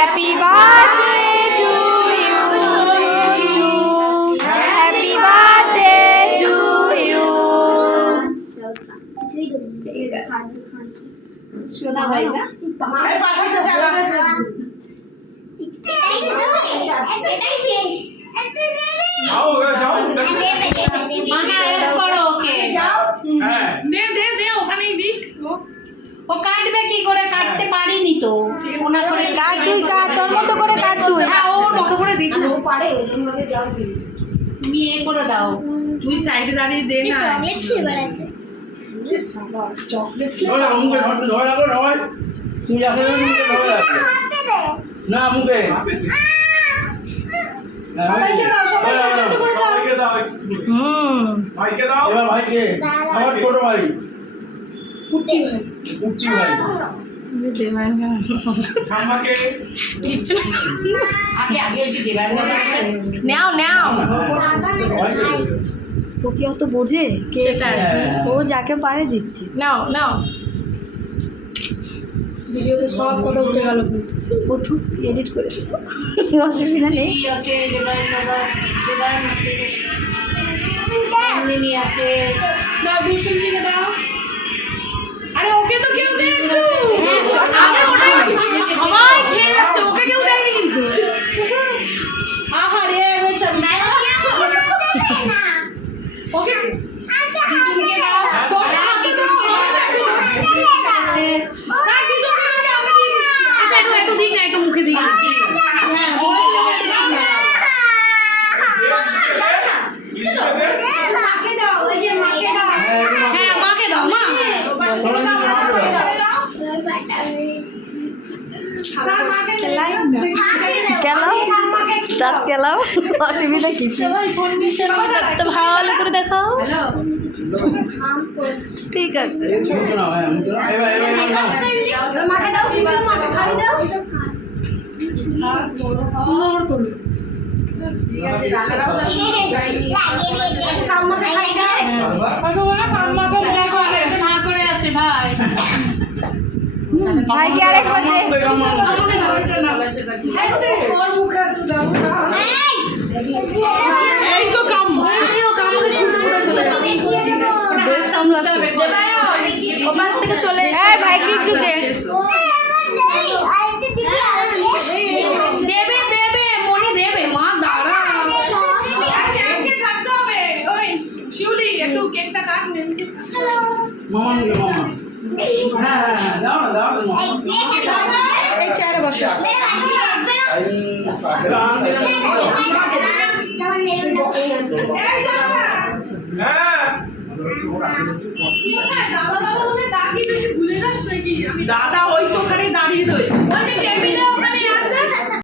Happy birthday to you, happy birthday to you. শোনা ভাই না পাখাটা চালা এটাই শেষ। যাও যাও মানা এর করো ওকে হ্যাঁ দে ওখানেই দিক ও কাটবে কি করে কাটতে পারিনি তো ওনা করে কাট তুই কাট, তোর মতো করে কাট তুই। হ্যাঁ ওর মতো করে দিক ও পারে এরকম ভাবে যাও তুমি এ করে দাও তুই সাইডে দাঁড়িয়ে দে না চকলেট ফ্লেভার আছে। চকলেট ধরে মুখে ধরে রাখো নয় তুমি এখন মুখে ধরে রাখো হাসতে দে। না মুখে সবাইকে দাও, সবাইকে একটু করে দাও। ভাইকে দাও ভাইকে দাও এবার ভাইকে আমার ছোট ভাই কুটি ভাই উচ্চি ভাই আমাকে আগে আগে ওই যে দেবার নাও নাও। ভাইকে ও কি অত বোঝে কে? সেটাই। ও যাকে পারে দিচ্ছে। নাও নাও ভিডিওতে সব কথা উঠে গেল কিন্তু উঠুক, এডিট করে দেবো, অসুবিধা নেই। কি আছে দেবার দেবার আছে মিনি আছে দাও দুষ্টুর দিকে দাও। আরে ওকে তো কেউ দেয় একটু আরে ওটাই সবাই খেয়ে যাচ্ছে, ওকে কেউ দেয়নি কিন্তু আহারে বেচা ওকে দিদুনকে দাও ওকে হাতে দাও, আছে না দিদুন মিলে আমি দিয়ে দিচ্ছি। আচ্ছা একটু দিক না, একটু মুখে দিক। হ্যাঁ মাকে দাও, ওই যে মাকে দাও। হ্যাঁ মাকে দাও মা। খেলাই খেলাও, তার খেলাও, অসুবিধা কি? তো ভালো করে দেখাও। ঠিক আছে। মুখে নাও হ্যাঁ মুখে নাও এবার এবার নাও মাকে দাও, তুমি মাকে খাই দাও। সুন্দর করে তোলো। কাম্মাকে খাই দাও। আসলে আমাকে দেখো আগে না করে আছে ভাই ভাইকে আরেকবার দে। এই তো কাম ওপাশ থেকে চলে এই ভাইকে একটু দে। দেবে দেবে মনি দেবে মা দাঁড়া কেককে ছাড়তে হবে। ওই শিউলি একটু কেকটা কাট নে। মামা মুখে মামা হ্যাঁ হ্যাঁ দাও না দাও না এই চেয়ারে বসো। হ্যাঁ দাদা দাদা মনে ডাকি তুই ভুলে যাস নাকি? দাদা ওই তো ওখানে দাঁড়িয়ে রয়েছে ওই যে টেবিলে